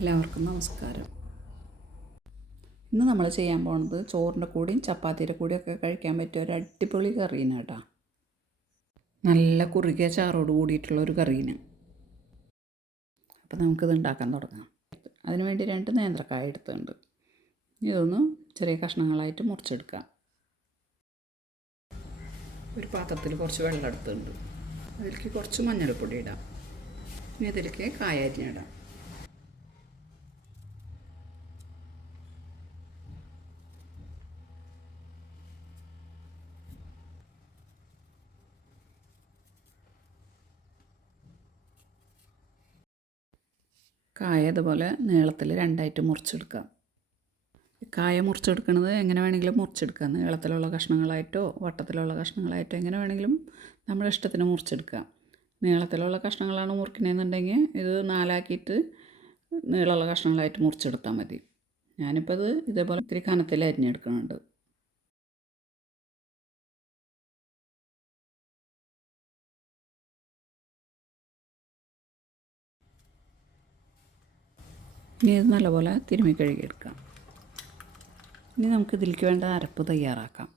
എല്ലാവർക്കും നമസ്കാരം. ഇന്ന് നമ്മൾ ചെയ്യാൻ പോണത് ചോറിന്റെ കൂടിയും ചപ്പാത്തിയുടെ കൂടെയും ഒക്കെ കഴിക്കാൻ പറ്റിയ ഒരു അടിപൊളി കറീന കേട്ടോ നല്ല കുറുകിയ ചാറോട് കൂടിയിട്ടുള്ള ഒരു കറീന്. അപ്പോൾ നമുക്കിത് ഉണ്ടാക്കാൻ തുടങ്ങാം. അതിന് വേണ്ടി രണ്ട് നേന്ത്രക്കായ എടുത്തുണ്ട് ഇതൊന്ന് ചെറിയ കഷ്ണങ്ങളായിട്ട് മുറിച്ചെടുക്കാം. ഒരു പാത്രത്തിൽ കുറച്ച് വെള്ളം എടുത്തുണ്ട് അതിലേക്ക് കുറച്ച് മഞ്ഞൾപ്പൊടി ഇടാം. ഇനി അതിലേക്ക് കായ കായ ഇതുപോലെ നീളത്തിൽ രണ്ടായിട്ട് മുറിച്ചെടുക്കാം കായ മുറിച്ചെടുക്കുന്നത് എങ്ങനെ വേണമെങ്കിലും മുറിച്ചെടുക്കാം നീളത്തിലുള്ള കഷ്ണങ്ങളായിട്ടോ വട്ടത്തിലുള്ള കഷ്ണങ്ങളായിട്ടോ എങ്ങനെ വേണമെങ്കിലും നമ്മുടെ ഇഷ്ടത്തിന് മുറിച്ചെടുക്കാം നീളത്തിലുള്ള കഷ്ണങ്ങളാണ് മുറിക്കണമെന്നുണ്ടെങ്കിൽ ഇത് നാലാക്കിയിട്ട് നീളമുള്ള കഷ്ണങ്ങളായിട്ട് മുറിച്ചെടുത്താൽ മതി. ഞാനിപ്പോൾ ഇത് ഇതേപോലെ ഇത്തിരി കനത്തിൽ അരിഞ്ഞെടുക്കുന്നുണ്ട്. ഇനി ഇത് നല്ലപോലെ തിരുമ്മി കഴുകിയെടുക്കാം. ഇനി നമുക്ക് ഇതിലേക്ക് വേണ്ട അരപ്പ് തയ്യാറാക്കാം.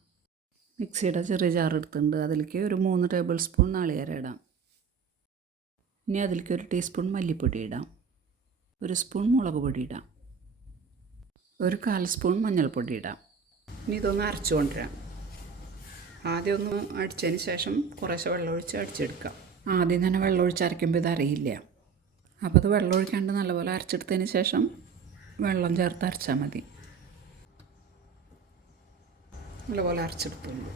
മിക്സിയുടെ ചെറിയ ജാർ എടുത്തിട്ടുണ്ട്. അതിലേക്ക് ഒരു മൂന്ന് ടേബിൾ സ്പൂൺ നാളികേരം ഇടാം. ഇനി അതിലേക്ക് ഒരു ടീസ്പൂൺ മല്ലിപ്പൊടി ഇടാം. ഒരു സ്പൂൺ മുളക് പൊടി ഇടാം. ഒരു കാൽ സ്പൂൺ മഞ്ഞൾപ്പൊടി ഇടാം. ഇനി ഇതൊന്ന് അരച്ചു കൊണ്ടുവരാം. ആദ്യം ഒന്ന് അടിച്ചതിന് ശേഷം കുറേശ്ശെ വെള്ളമൊഴിച്ച് അടിച്ചെടുക്കാം. ആദ്യം തന്നെ വെള്ളമൊഴിച്ച് അരയ്ക്കുമ്പോൾ ഇത് അറിയില്ല അപ്പോൾ അത് വെള്ളം ഒഴിക്കാണ്ട് നല്ലപോലെ അരച്ചെടുത്തതിന് ശേഷം വെള്ളം ചേർത്ത് അരച്ചാൽ മതി. നല്ലപോലെ അരച്ചെടുത്തുള്ളൂ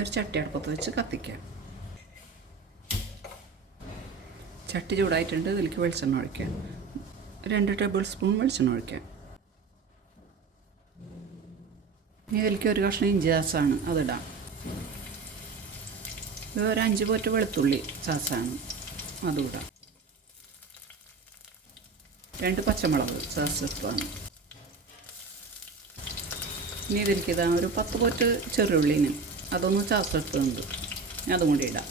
ഒരു ചട്ടി അടുപ്പത്ത് വെച്ച് കത്തിക്കാം. ചട്ടി ചൂടായിട്ടുണ്ട് ഇതിലേക്ക് വെളിച്ചെണ്ണ ഒഴിക്കാം. രണ്ട് ടേബിൾ സ്പൂൺ വെളിച്ചെണ്ണ ഒഴിക്കാം. ഇനി ഇതിലേക്ക് ഒരു കഷ്ണം ഇഞ്ചി ചാസാണ് അതിടാം ഒരു അഞ്ച് പോറ്റ് വെളുത്തുള്ളി ചാസാണ്. അതുകൂടാം. രണ്ട് പച്ചമുളക് ചേർത്തെടുത്താണ് ഇനി ഇതിലേക്ക് ഇതാണ് ഒരു പത്ത് പോറ്റ് ചെറുള്ളിന് അതൊന്ന് ഞാൻ അതും കൂടി ഇടാം.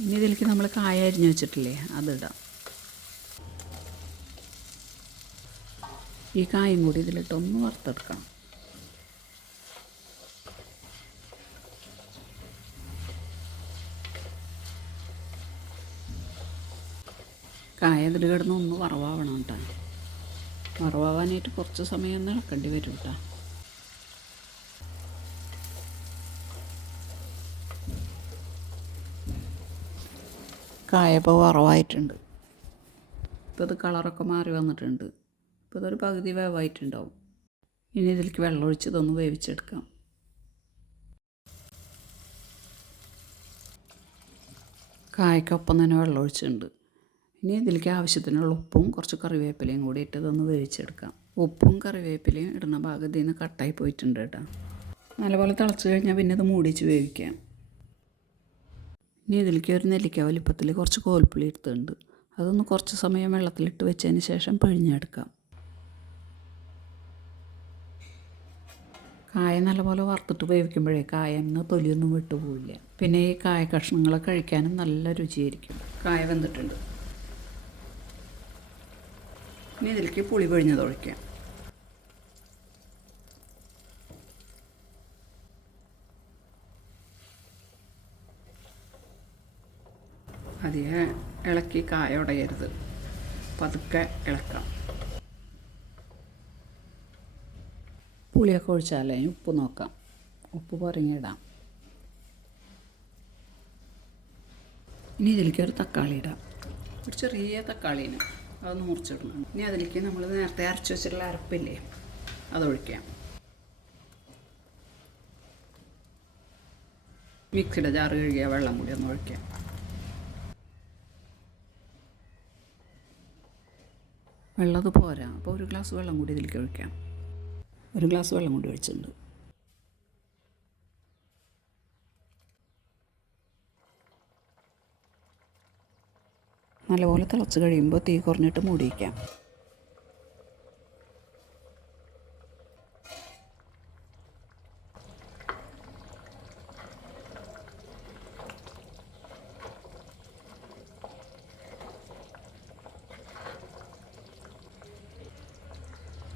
ഇനി ഇതിലേക്ക് നമ്മൾ കായ അരിഞ്ഞ് വെച്ചിട്ടില്ലേ അതിടാം ഈ കായും കൂടി ഇതിലിട്ടൊന്ന് വറുത്തെടുക്കാം കായ കിടന്ന് ഒന്ന് വറവാവണം കേട്ടോ. വറവാവാനായിട്ട് കുറച്ച് സമയം ഒന്ന് ഇളക്കേണ്ടി വരും കേട്ടോ. കായപ്പോൾ വറവായിട്ടുണ്ട്. ഇപ്പോൾ ഇത് കളറൊക്കെ മാറി വന്നിട്ടുണ്ട്. ഇപ്പോൾ ഇതൊരു പകുതി വേവായിട്ടുണ്ടാവും. ഇനി ഇതിലേക്ക് വെള്ളം ഒഴിച്ച് ഇതൊന്ന് വേവിച്ചെടുക്കാം. കായ്ക്കൊപ്പം തന്നെ വെള്ളമൊഴിച്ചിട്ടുണ്ട് ഇനി ഇതിലേക്ക് ആവശ്യത്തിനുള്ള ഉപ്പും കുറച്ച് കറിവേപ്പിലയും കൂടി ഇട്ട് ഇതൊന്ന് വേവിച്ചെടുക്കാം. ഉപ്പും കറിവേപ്പിലയും ഇടുന്ന ഭാഗത്ത് നിന്ന് കട്ടായി പോയിട്ടുണ്ട് കേട്ടോ. നല്ലപോലെ തിളച്ച് കഴിഞ്ഞാൽ പിന്നെ ഇത് മൂടിച്ച് വേവിക്കാം. ഇനി ഇതിലേക്ക് ഒരു നെല്ലിക്ക വലിപ്പത്തിൽ കുറച്ച് കോൽപ്പുളി എടുത്തിട്ടുണ്ട്. അതൊന്ന് കുറച്ച് സമയം വെള്ളത്തിലിട്ട് വെച്ചതിന് ശേഷം പിഴിഞ്ഞെടുക്കാം. കായ നല്ലപോലെ വറുത്തിട്ട് വേവിക്കുമ്പോഴേ കായന്ന് തൊലിയൊന്നും വിട്ടുപോയില്ല പിന്നെ ഈ കായ കഷ്ണങ്ങൾ കഴിക്കാനും നല്ല രുചിയായിരിക്കും. കായ വെന്തിട്ടുണ്ട്. ഇനി ഇതിലേക്ക് പുളി പിഴിഞ്ഞത് ഒഴിക്കാം. അധികം ഇളക്കി കായ ഉടയരുത്. പതുക്കെ ഇളക്കാം. പുളിയൊക്കെ ഒഴിച്ചാലേ ഉപ്പ് നോക്കാം. ഉപ്പ് പുറങ്ങിയിടാം ഇനി ഇതിലേക്ക് ഒരു തക്കാളി ഇടാം. ഒരു ചെറിയ തക്കാളീന് അതൊന്ന് മുറിച്ചിടണം ഇനി അതിലേക്ക് നമ്മൾ നേരത്തെ അരച്ച് വെച്ചിട്ടുള്ള അരപ്പില്ലേ അതൊഴിക്കാം മിക്സിയുടെ ജാറ് കഴുകിയ വെള്ളം കൂടി ഒന്ന് ഒഴിക്കാം. വെള്ളം അത് പോരാ. അപ്പോൾ ഒരു ഗ്ലാസ് വെള്ളം കൂടി ഇതിലേക്ക് ഒഴിക്കാം. ഒരു ഗ്ലാസ് വെള്ളം കൂടി ഒഴിച്ചിട്ടുണ്ട്. നല്ലപോലെ തിളച്ച് കഴിയുമ്പോൾ തീ കുറഞ്ഞിട്ട് മൂടിയിക്കാം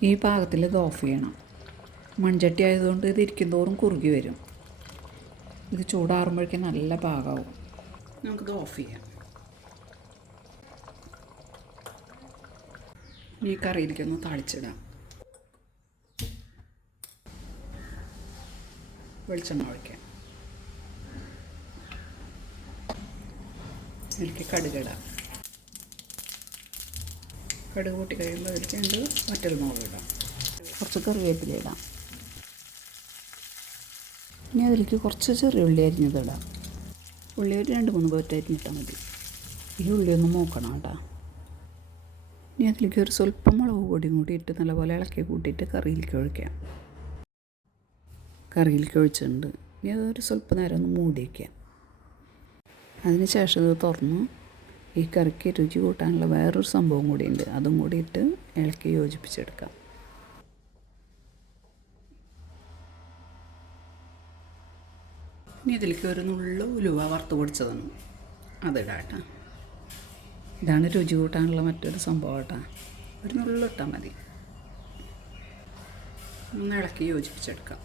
ഈ പാകത്തിൽ ഇത് ഓഫ് ചെയ്യണം. മൺചട്ടി ആയതുകൊണ്ട് ഇത് ഇരിക്കും തോറും കുറുകി വരും. ഇത് ചൂടാറുമ്പോഴേക്കും നല്ല പാകമാവും നമുക്കിത് ഓഫ് ചെയ്യാം. ഈ കറിയിലേക്കൊന്ന് താളിച്ചിടാം. വെളിച്ചെണ്ണ ഒഴിക്കാം. എനിക്ക് കടുകിടാം കടുക് കൂട്ടി കഴിയുമ്പോൾ അതിലേക്ക് രണ്ട് മറ്റൊരു മുളക് ഇടാം. കുറച്ച് കറിവേപ്പില ഇടാം. ഇനി അതിലേക്ക് കുറച്ച് ചെറിയ ഉള്ളി അരിഞ്ഞതിടാം ഉള്ളി ഒരു രണ്ട് മൂന്ന് പോറ്റ് അരിഞ്ഞിട്ടാൽ മതി. ഈ ഉള്ളി ഒന്ന് മൂക്കണം കേട്ടോ. ഇനി അതിലേക്ക് ഒരു സ്വല്പം മുളക് പൊടിയും കൂടി ഇട്ട് നല്ലപോലെ ഇളക്കി കൂട്ടിയിട്ട് കറിയിലേക്ക് ഒഴിക്കാം. കറിയിലേക്ക് ഒഴിച്ചിട്ടുണ്ട്. ഇനി അതൊരു സ്വല്പം നേരം ഒന്ന് മൂടി വയ്ക്കാം അതിന് ശേഷം ഇത് തുറന്ന്. ഈ കറിക്ക് രുചി കൂട്ടാനുള്ള വേറൊരു സംഭവം കൂടിയുണ്ട്. അതും കൂടി ഇട്ട് ഇളക്കി യോജിപ്പിച്ചെടുക്കാം. ഇനി ഇതിലേക്ക് ഒരു നുള്ള ഉലുവ വറുത്ത് പൊടിച്ചതാണ്. അതിടാം കേട്ടോ. ഇതാണ് രുചി കൂട്ടാനുള്ള മറ്റൊരു സംഭവം കേട്ടോ. ഒരു നുള്ളിട്ടാൽ മതി. ഒന്ന് ഇളക്കി യോജിപ്പിച്ചെടുക്കാം.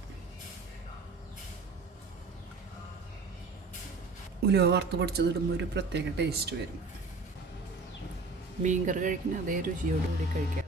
ഉലുവ വറുത്ത് പൊടിച്ചതിടുമ്പോൾ ഒരു പ്രത്യേക ടേസ്റ്റ് വരും. മീൻ കറി കഴിക്കുന്ന അതേ രുചിയോടുകൂടി കഴിക്കാം.